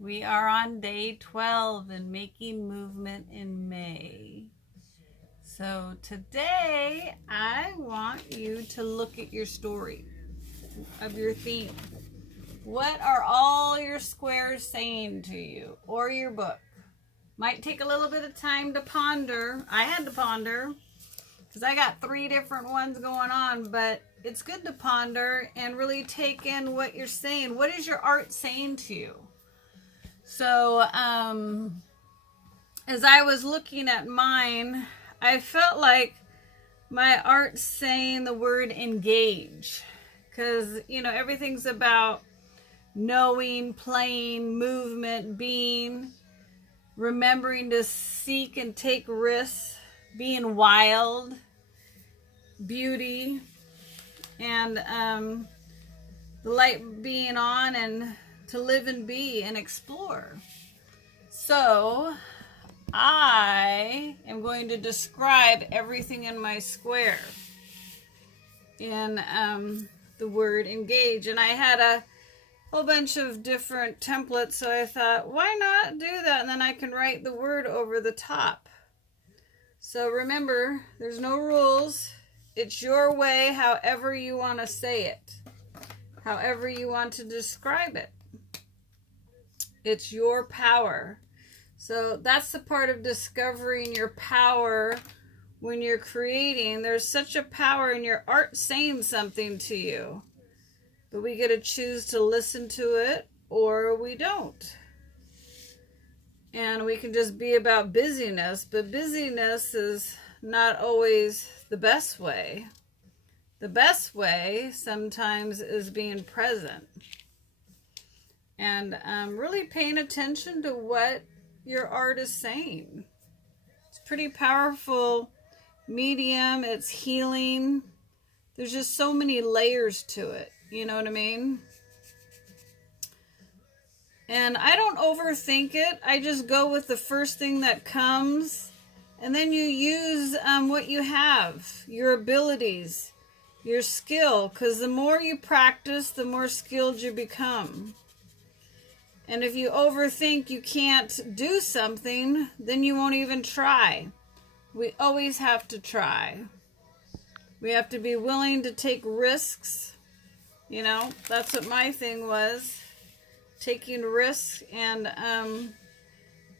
We are on day 12 and making movement in May. So today I want you to look at your story of your theme. What are all your squares saying to you, or your book? Might take a little bit of time to ponder. I had to ponder because I got 3 different ones going on, but it's good to ponder and really take in what you're saying. What is your art saying to you? So, as I was looking at mine, I felt like my art's saying the word engage. Because, everything's about knowing, playing, movement, being, remembering to seek and take risks, being wild, beauty, and the light being on, and to live and be and explore. So I am going to describe everything in my square in the word engage. And I had a whole bunch of different templates, so I thought, why not do that? And then I can write the word over the top. So remember, there's no rules. It's your way, however you want to say it, however you want to describe it. It's your power. So that's the part of discovering your power when you're creating. There's such a power in your art saying something to you. But we get to choose to listen to it or we don't. And we can just be about busyness, but busyness is not always the best way. The best way sometimes is being present. And really paying attention to what your art is saying. It's pretty powerful medium. It's healing. There's just so many layers to it. You know what I mean? And I don't overthink it. I just go with the first thing that comes. And then you use what you have, your abilities, your skill. Because the more you practice, the more skilled you become. And if you overthink you can't do something, then you won't even try. We always have to try. We have to be willing to take risks. That's what my thing was. Taking risks and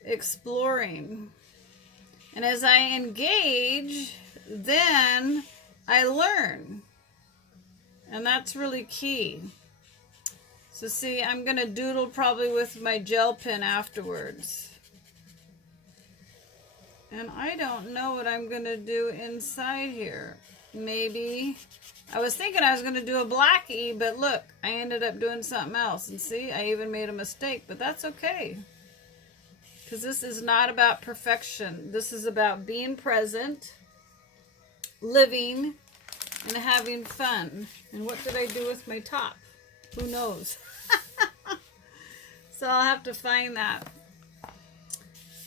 exploring. And as I engage, then I learn. And that's really key. So see, I'm going to doodle probably with my gel pen afterwards. And I don't know what I'm going to do inside here. Maybe, I was thinking I was going to do a black E, but look, I ended up doing something else. And see, I even made a mistake, but that's okay. Because this is not about perfection. This is about being present, living, and having fun. And what did I do with my top? Who knows? So I'll have to find that.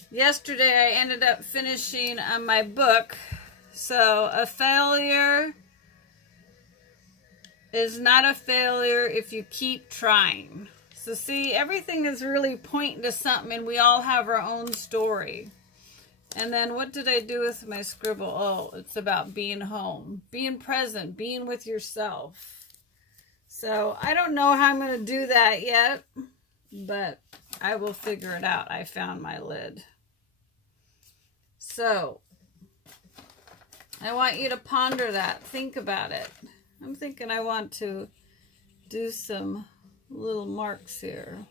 Yesterday I ended up finishing my book. So a failure is not a failure if you keep trying. So see, everything is really pointing to something, and we all have our own story. And then what did I do with my scribble? Oh, it's about being home, being present, being with yourself. So I don't know how I'm going to do that yet, but I will figure it out. I found my lid. So I want you to ponder that. Think about it. I'm thinking I want to do some little marks here.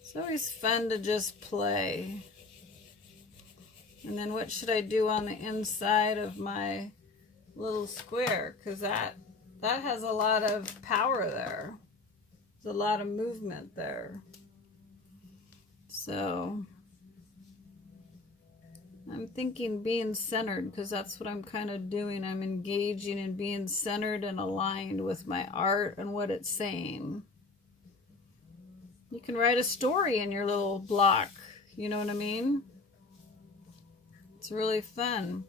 It's always fun to just play. And then what should I do on the inside of my little square? Because that has a lot of power there. There's a lot of movement there. So I'm thinking being centered, because that's what I'm kind of doing. I'm engaging and being centered and aligned with my art and what it's saying. You can write a story in your little block. You know what I mean? It's really fun.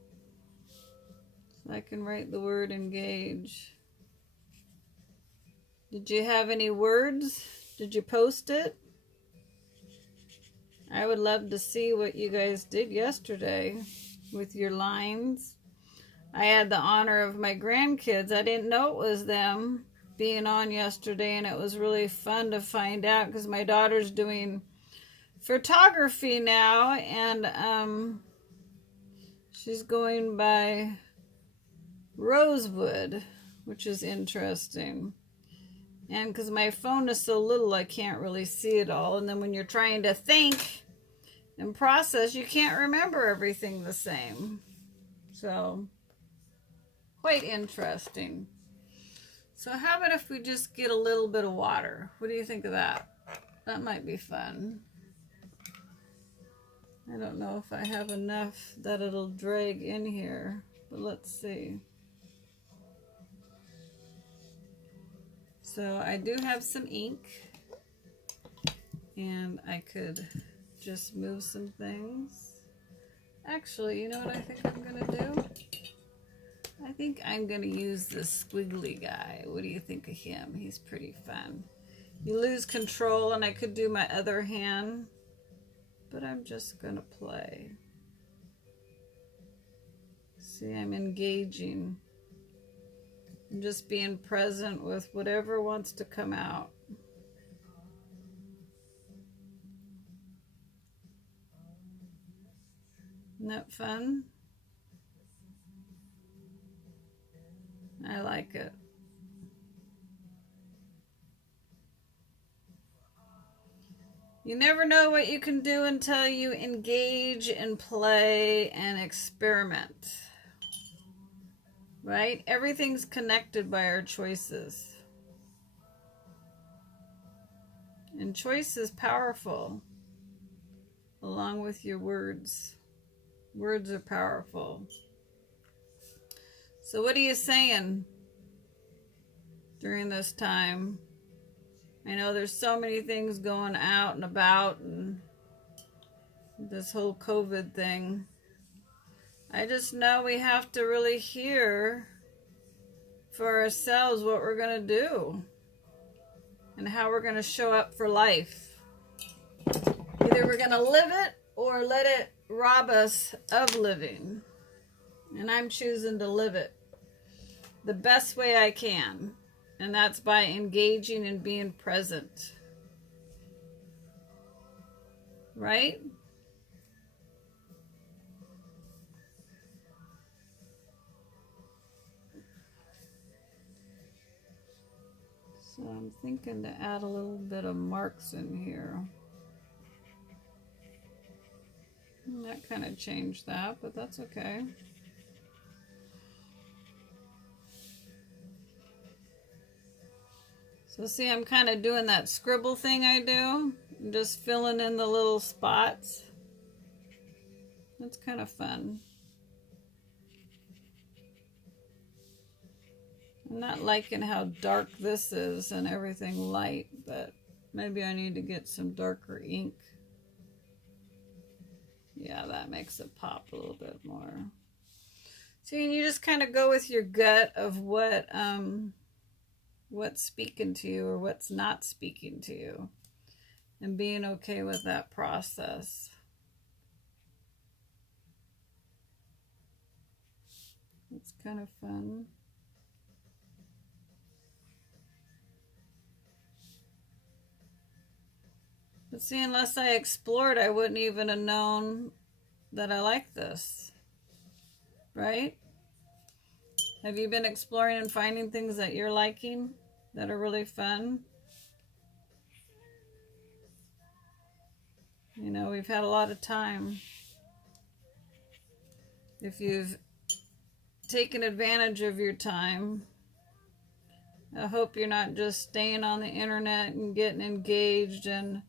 So I can write the word engage. Did you have any words? Did you post it? I would love to see what you guys did yesterday with your lines. I had the honor of my grandkids. I didn't know it was them being on yesterday, and it was really fun to find out because my daughter's doing photography now, and she's going by Rosewood, which is interesting. And because my phone is so little, I can't really see it all. And then when you're trying to think and process, you can't remember everything the same. So, quite interesting. So how about if we just get a little bit of water? What do you think of that? That might be fun. I don't know if I have enough that it'll drag in here, but let's see. So I do have some ink, and I could just move some things. Actually, you know what I think I'm gonna do? I think I'm gonna use this squiggly guy. What do you think of him? He's pretty fun. You lose control, and I could do my other hand, but I'm just gonna play. See, I'm engaging. I'm just being present with whatever wants to come out. Isn't that fun? I like it. You never know what you can do until you engage and play and experiment. Right? Everything's connected by our choices. And choice is powerful, along with your words. Words are powerful. So what are you saying during this time? I know there's so many things going out and about, and this whole COVID thing. I just know we have to really hear for ourselves what we're going to do and how we're going to show up for life. Either we're going to live it or let it rob us of living. And I'm choosing to live it the best way I can. And that's by engaging and being present. Right? So I'm thinking to add a little bit of marks in here. And that kind of changed that, but that's okay. So see, I'm kind of doing that scribble thing I do. I'm just filling in the little spots. That's kind of fun. I'm not liking how dark this is and everything light, but maybe I need to get some darker ink. Yeah, that makes it pop a little bit more. See, and you just kind of go with your gut of what's speaking to you or what's not speaking to you, and being okay with that process. It's kind of fun. But see, unless I explored, I wouldn't even have known that I like this. Right? Have you been exploring and finding things that you're liking that are really fun? You know, we've had a lot of time. If you've taken advantage of your time, I hope you're not just staying on the internet and getting engaged and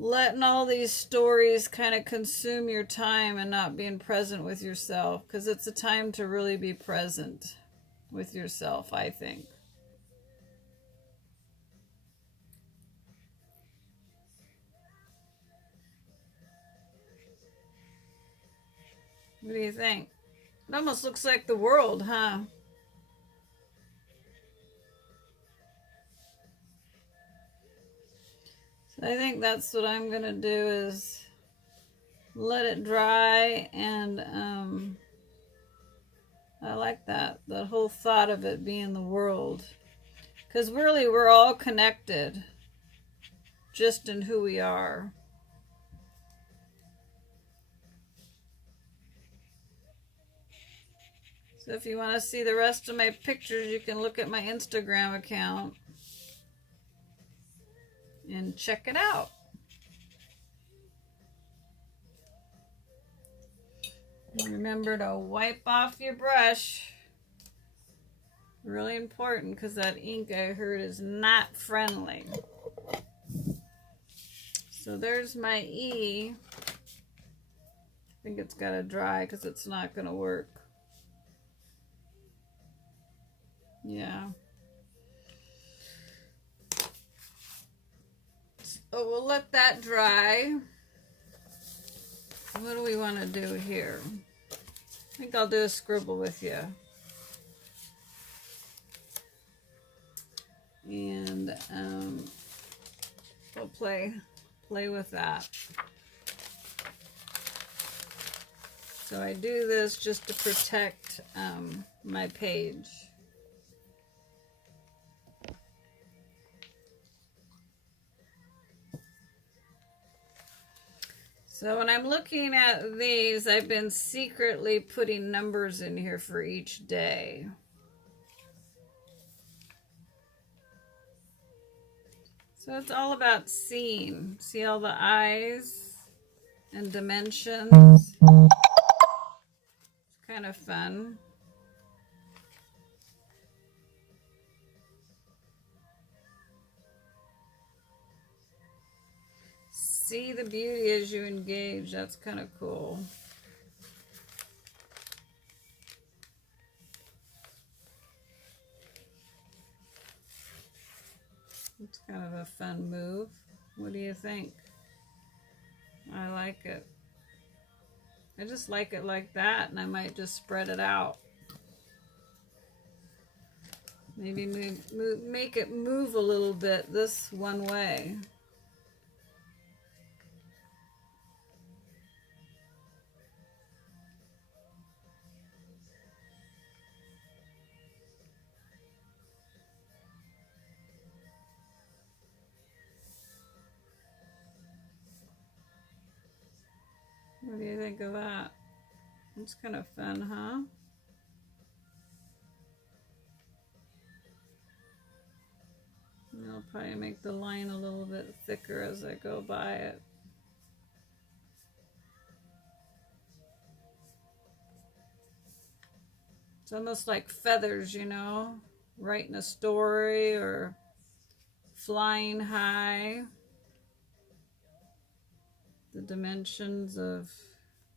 letting all these stories kind of consume your time and not being present with yourself, because it's a time to really be present with yourself, I think. What do you think? It almost looks like the world, huh? So I think that's what I'm gonna do, is let it dry. And I like that whole thought of it being the world, because really we're all connected just in who we are. So if you want to see the rest of my pictures, you can look at my Instagram account and check it out. Remember to wipe off your brush. Really important, because that ink, I heard, is not friendly. So there's my E. I think it's got to dry because it's not going to work. Yeah. So we'll let that dry. What do we want to do here? I think I'll do a scribble with you. And we'll play with that. So I do this just to protect my page. So when I'm looking at these, I've been secretly putting numbers in here for each day. So it's all about seeing. See all the eyes and dimensions? It's kind of fun. See the beauty as you engage. That's kind of cool. It's kind of a fun move. What do you think? I like it. I just like it like that, and I might just spread it out. Maybe make it move a little bit this one way. What do you think of that? It's kind of fun, huh? And I'll probably make the line a little bit thicker as I go by it. It's almost like feathers, you know, writing a story or flying high. The dimensions of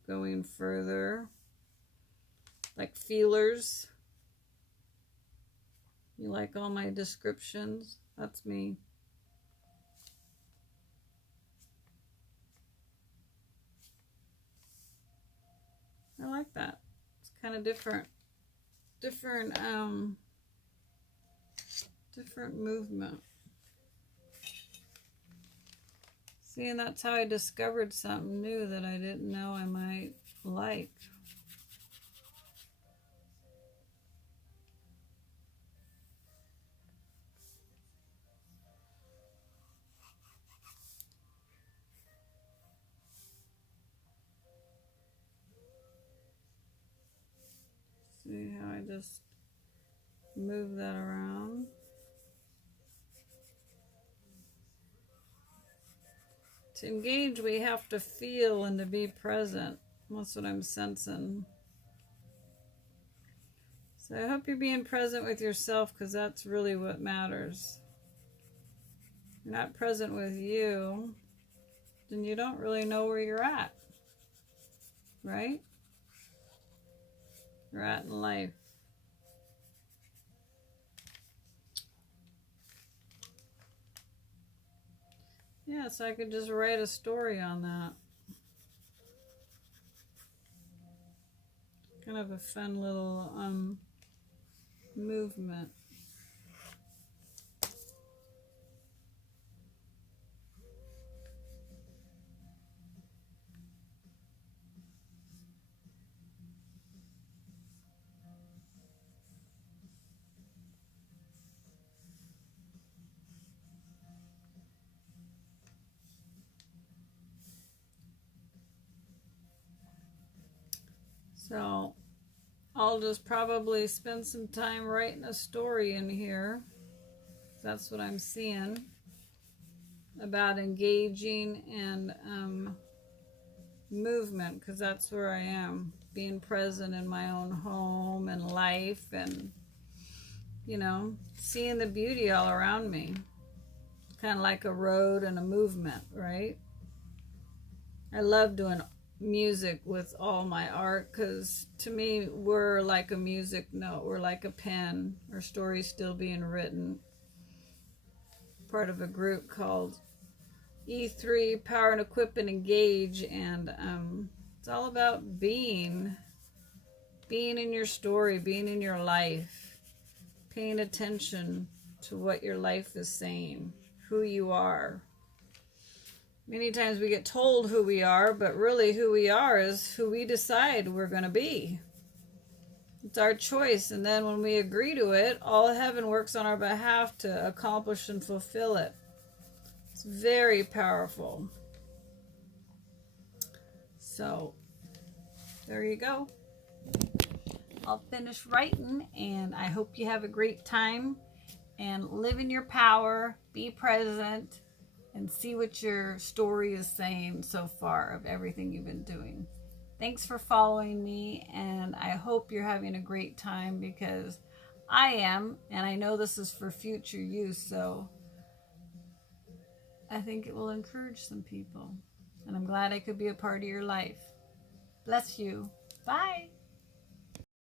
going further, like feelers. You like all my descriptions? That's me. I like that. It's kind of different movement. See, and that's how I discovered something new that I didn't know I might like. See how I just move that around? To engage, we have to feel and to be present. That's what I'm sensing. So I hope you're being present with yourself, because that's really what matters. If you're not present with you, then you don't really know where you're at, right? You're at in life. Yeah, so I could just write a story on that. Kind of a fun little movement. So I'll just probably spend some time writing a story in here. That's what I'm seeing about engaging and movement, because that's where I am, being present in my own home and life, and seeing the beauty all around me, kind of like a road and a movement, right? I love doing music with all my art, because to me we're like a music note, we're like a pen, our story's still being written. Part of a group called E3 Power and Equip and Engage, and it's all about being in your story, being in your life, paying attention to what your life is saying, who you are. Many times we get told who we are, but really who we are is who we decide we're going to be. It's our choice, and then when we agree to it, all heaven works on our behalf to accomplish and fulfill it. It's very powerful. So, there you go. I'll finish writing, and I hope you have a great time, and live in your power, be present, and see what your story is saying so far of everything you've been doing. Thanks for following me, and I hope you're having a great time, because I am, and I know this is for future use, so I think it will encourage some people, and I'm glad I could be a part of your life. Bless you. Bye.